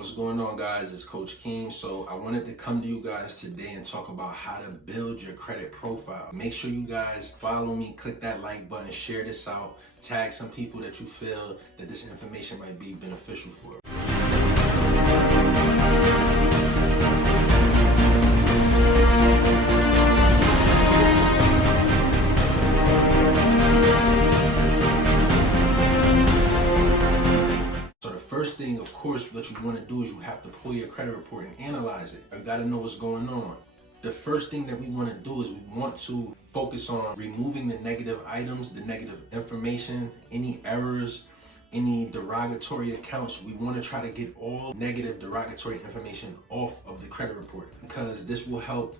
What's going on, guys? It's Coach Keem. So I wanted to come to you guys today and talk about how to build your credit profile. Make sure you guys follow me, click that like button, share this out, tag some people that you feel that this information might be beneficial for. First thing, of course, what you want to do is you have to pull your credit report and analyze it. You got to know what's going on. The first thing that we want to do is we want to focus on removing the negative items, the negative information, any errors, any derogatory accounts. We want to try to get all negative derogatory information off of the credit report, because this will help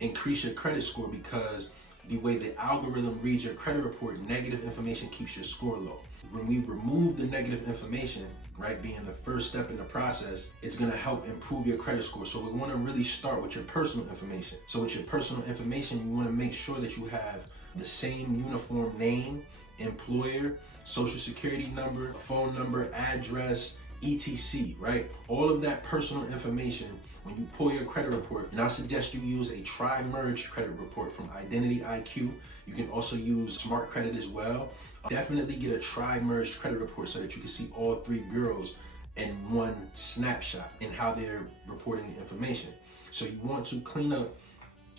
increase your credit score, because the way the algorithm reads your credit report, negative information keeps your score low. When we remove the negative information, right, being the first step in the process, it's going to help improve your credit score. So we want to really start with your personal information. So with your personal information, you want to make sure that you have the same uniform name, employer, social security number, phone number, address, etc., right? All of that personal information when you pull your credit report. And I suggest you use a tri-merge credit report from Identity IQ. You can also use Smart Credit as well. Definitely get a tri-merged credit report so that you can see all three bureaus in one snapshot and how they're reporting the information. So you want to clean up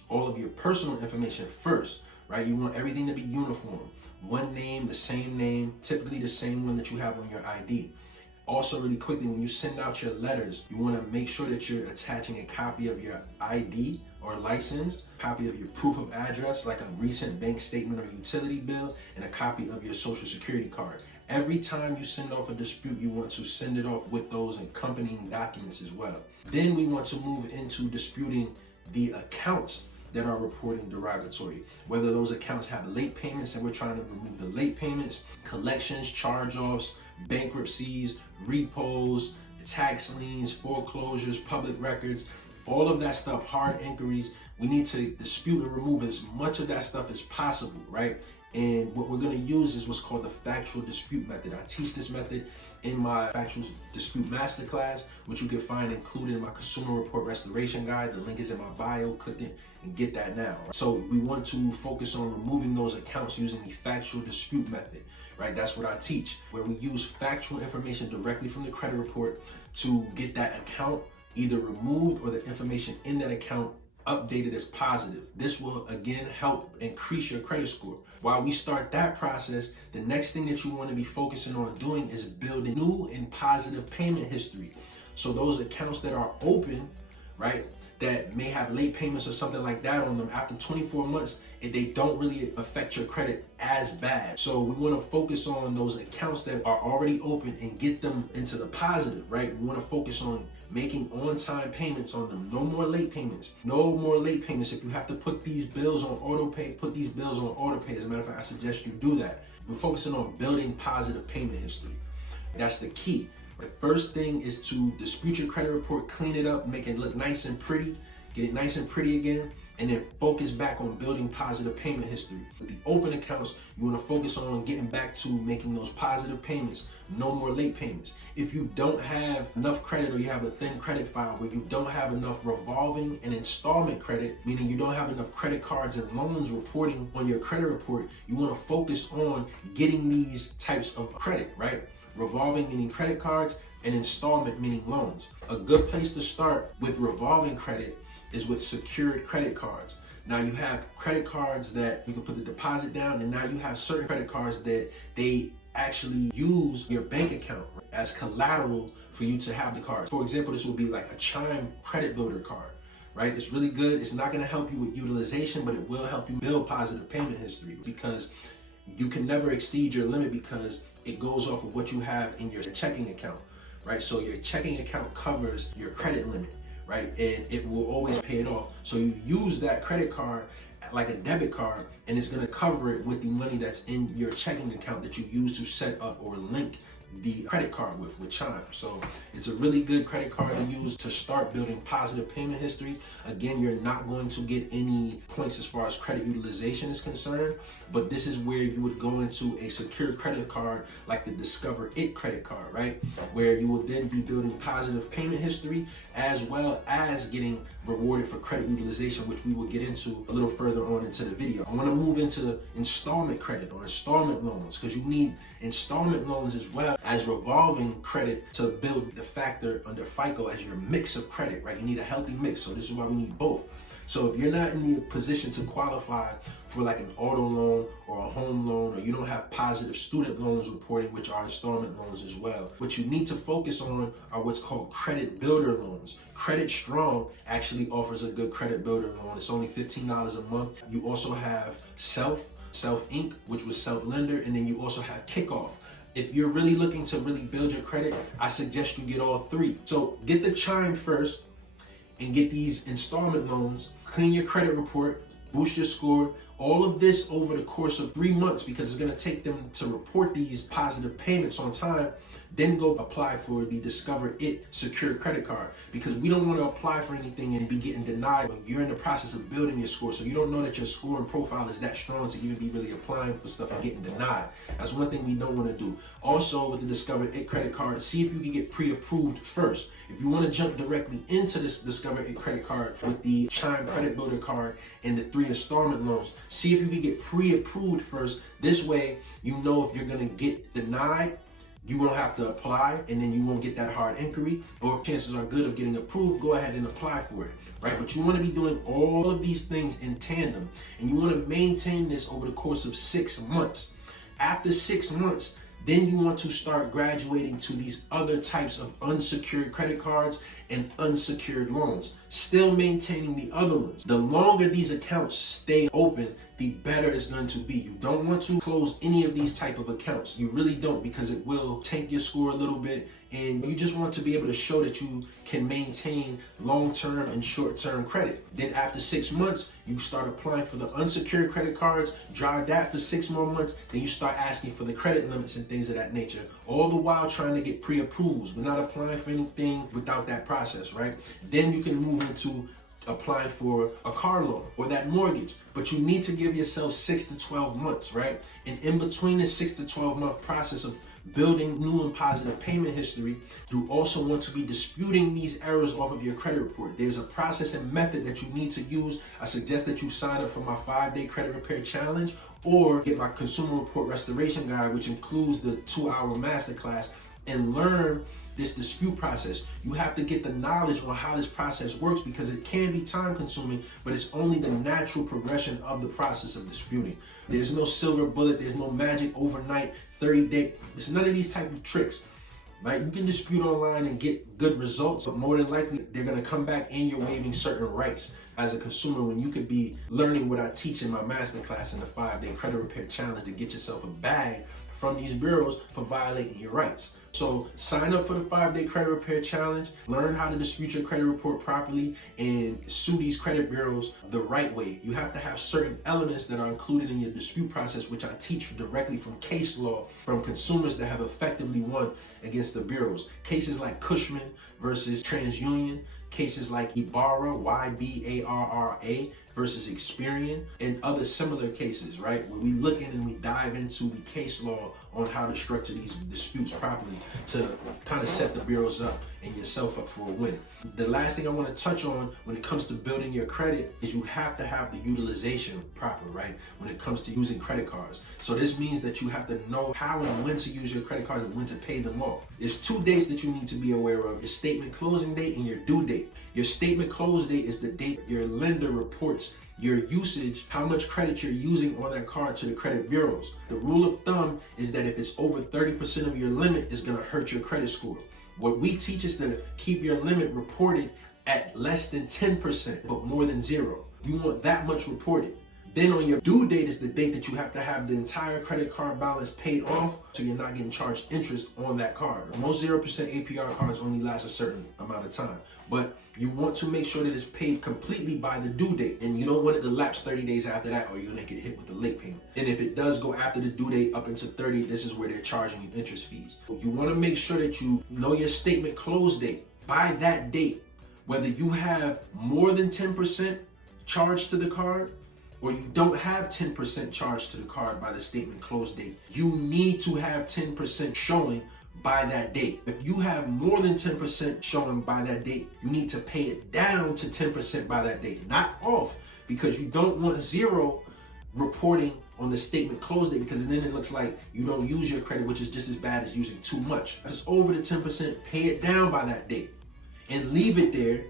all of your personal information first, right? You want everything to be uniform. One name, the same name, typically the same one that you have on your ID. Also, really quickly, when you send out your letters, you want to make sure that you're attaching a copy of your ID or license, copy of your proof of address, like a recent bank statement or utility bill, and a copy of your social security card. Every time you send off a dispute, you want to send it off with those accompanying documents as well. Then we want to move into disputing the accounts that are reporting derogatory. Whether those accounts have late payments and we're trying to remove the late payments, collections, charge-offs, bankruptcies, repos, tax liens, foreclosures, public records, all of that stuff, hard inquiries. We need to dispute and remove as much of that stuff as possible, right? And what we're going to use is what's called the factual dispute method. I teach this method in my factual dispute masterclass, which you can find included in my consumer report restoration guide. The link is in my bio. Click it and get that now. So we want to focus on removing those accounts using the factual dispute method, right? That's what I teach, where we use factual information directly from the credit report to get that account either removed or the information in that account updated as positive. This will again help increase your credit score. While we start that process, the next thing that you want to be focusing on doing is building new and positive payment history. So those accounts that are open, right, that may have late payments or something like that on them, after 24 months, they don't really affect your credit as bad. So we want to focus on those accounts that are already open and get them into the positive, right? We want to focus on making on-time payments on them. No more late payments. No more late payments. If you have to put these bills on auto pay, put these bills on auto pay. As a matter of fact, I suggest you do that. We're focusing on building positive payment history. That's the key. The first thing is to dispute your credit report, clean it up, make it look nice and pretty, get it nice and pretty again, and then focus back on building positive payment history. With the open accounts, you want to focus on getting back to making those positive payments, no more late payments. If you don't have enough credit, or you have a thin credit file where you don't have enough revolving and installment credit, meaning you don't have enough credit cards and loans reporting on your credit report, you want to focus on getting these types of credit, right? Revolving meaning credit cards, and installment meaning loans. A good place to start with revolving credit is with secured credit cards. Now you have credit cards that you can put the deposit down, and now you have certain credit cards that they actually use your bank account as collateral for you to have the cards. For example, this will be like a Chime credit builder card, right? It's really good. It's not going to help you with utilization, but it will help you build positive payment history, because you can never exceed your limit because it goes off of what you have in your checking account, right? So your checking account covers your credit limit, right? And it will always pay it off. So you use that credit card like a debit card, and it's going to cover it with the money that's in your checking account that you use to set up or link the credit card with Chime. So it's a really good credit card to use to start building positive payment history. Again, you're not going to get any points as far as credit utilization is concerned, but this is where you would go into a secure credit card like the Discover It credit card, right? Where you will then be building positive payment history as well as getting rewarded for credit utilization, which we will get into a little further on into the video. I want to move into installment credit or installment loans, because you need installment loans as well as revolving credit to build the factor under FICO as your mix of credit, right? You need a healthy mix, so this is why we need both. So if you're not in the position to qualify for like an auto loan or a home loan, or you don't have positive student loans reporting, which are installment loans as well, what you need to focus on are what's called credit builder loans. Credit Strong actually offers a good credit builder loan. It's only $15 a month. You also have Self Inc., which was Self Lender, and then you also have Kickoff. If you're really looking to really build your credit, I suggest you get all three. So get the Chime first and get these installment loans, clean your credit report, boost your score, all of this over the course of 3 months, because it's gonna take them to report these positive payments on time. Then go apply for the Discover It secure credit card, because we don't want to apply for anything and be getting denied, but you're in the process of building your score, so you don't know that your score and profile is that strong to even be really applying for stuff and getting denied. That's one thing we don't want to do. Also, with the Discover It credit card, see if you can get pre-approved first. If you want to jump directly into this Discover It credit card with the Chime credit builder card and the 3 installment loans, see if you can get pre-approved first. This way, you know if you're going to get denied, you won't have to apply, and then you won't get that hard inquiry, or if chances are good of getting approved, go ahead and apply for it, right? But you want to be doing all of these things in tandem, and you want to maintain this over the course of 6 months. After 6 months, then you want to start graduating to these other types of unsecured credit cards and unsecured loans, still maintaining the other ones. The longer these accounts stay open, the better it's going to be. You don't want to close any of these type of accounts. You really don't, because it will tank your score a little bit, and you just want to be able to show that you can maintain long-term and short-term credit. Then after 6 months, you start applying for the unsecured credit cards, drive that for 6 more months, then you start asking for the credit limits and things of that nature, all the while trying to get pre-approved. We're not applying for anything without that process, right? Then you can move into applying for a car loan or that mortgage, but you need to give yourself 6 to 12 months, right? And in between the 6 to 12 month process of building new and positive payment history, you also want to be disputing these errors off of your credit report. There's a process and method that you need to use. I suggest that you sign up for my 5-day credit repair challenge, or get my consumer report restoration guide, which includes the 2-hour masterclass, and learn this dispute process. You have to get the knowledge on how this process works, because it can be time consuming, but it's only the natural progression of the process of disputing. There's no silver bullet, there's no magic overnight 30-day. There's none of these type of tricks, right? You can dispute online and get good results, but more than likely they're gonna come back and you're waiving certain rights as a consumer, when you could be learning what I teach in my masterclass in the 5-day credit repair challenge to get yourself a bag from these bureaus for violating your rights. So sign up for the 5-day credit repair challenge, learn how to dispute your credit report properly, and sue these credit bureaus the right way. You have to have certain elements that are included in your dispute process, which I teach directly from case law from consumers that have effectively won against the bureaus. Cases like Cushman versus TransUnion, cases like Ibarra, Y-B-A-R-R-A versus Experian, and other similar cases, right? Where we look in and we dive into the case law on how to structure these disputes properly to kind of set the bureaus up and yourself up for a win. The last thing I want to touch on when it comes to building your credit is you have to have the utilization proper, right? When it comes to using credit cards. So this means that you have to know how and when to use your credit cards and when to pay them off. There's 2 dates that you need to be aware of: your statement closing date and your due date. Your statement close date is the date your lender reports your usage, how much credit you're using on that card to the credit bureaus. The rule of thumb is that if it's over 30% of your limit, it's gonna hurt your credit score. What we teach is to keep your limit reported at less than 10%, but more than 0. You want that much reported. Then on your due date is the date that you have to have the entire credit card balance paid off, so you're not getting charged interest on that card. Most 0% APR cards only last a certain amount of time, but you want to make sure that it's paid completely by the due date, and you don't want it to lapse 30 days after that, or you're gonna get hit with the late payment. And if it does go after the due date up into 30, this is where they're charging you interest fees. You wanna make sure that you know your statement close date. By that date, whether you have more than 10% charged to the card, or you don't have 10% charged to the card by the statement close date, you need to have 10% showing by that date. If you have more than 10% showing by that date, you need to pay it down to 10% by that date, not off, because you don't want zero reporting on the statement close date, because then it looks like you don't use your credit, which is just as bad as using too much. If it's over the 10%, pay it down by that date and leave it there,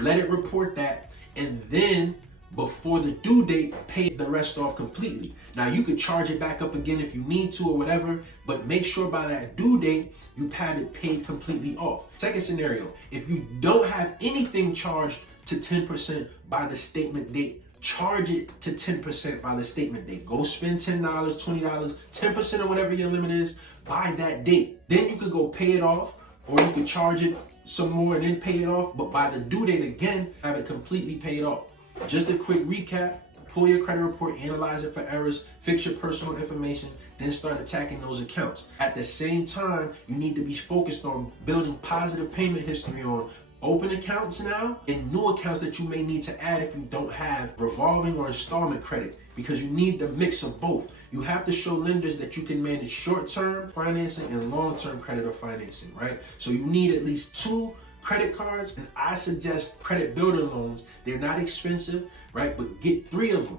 let it report that, and then before the due date, pay the rest off completely. Now you could charge it back up again if you need to or whatever, but make sure by that due date, you have it paid completely off. Second scenario, if you don't have anything charged to 10% by the statement date, charge it to 10% by the statement date. Go spend $10, $20, 10% or whatever your limit is by that date. Then you could go pay it off, or you could charge it some more and then pay it off, but by the due date again, have it completely paid off. Just a quick recap: pull your credit report, analyze it for errors, fix your personal information, then start attacking those accounts. At the same time, you need to be focused on building positive payment history on open accounts now and new accounts that you may need to add if you don't have revolving or installment credit, because you need the mix of both. You have to show lenders that you can manage short-term financing and long-term credit or financing, right? So you need at least 2 credit cards, and I suggest credit builder loans. They're not expensive, right? But get 3 of them,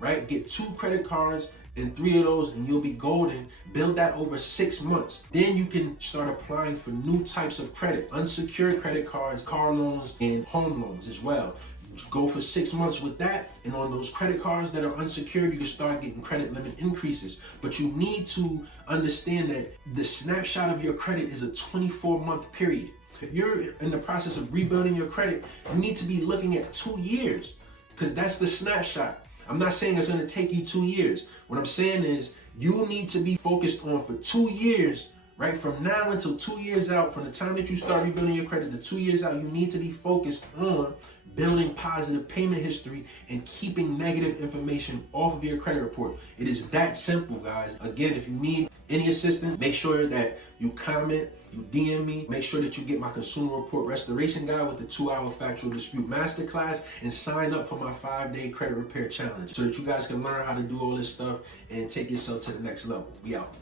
right? Get 2 credit cards and 3 of those, and you'll be golden. Build that over 6 months. Then you can start applying for new types of credit, unsecured credit cards, car loans, and home loans as well. Go for 6 months with that, and on those credit cards that are unsecured, you can start getting credit limit increases. But you need to understand that the snapshot of your credit is a 24-month period. If you're in the process of rebuilding your credit, you need to be looking at 2 years, because that's the snapshot. I'm not saying it's going to take you 2 years. What I'm saying is you need to be focused on for 2 years, right? From now until 2 years out, from the time that you start rebuilding your credit to 2 years out, you need to be focused on building positive payment history and keeping negative information off of your credit report. It is that simple, guys. Again, if you need any assistance, make sure that you comment, you DM me. Make sure that you get my consumer report restoration guide with the 2-hour factual dispute masterclass, and sign up for my 5-day credit repair challenge so that you guys can learn how to do all this stuff and take yourself to the next level. We out.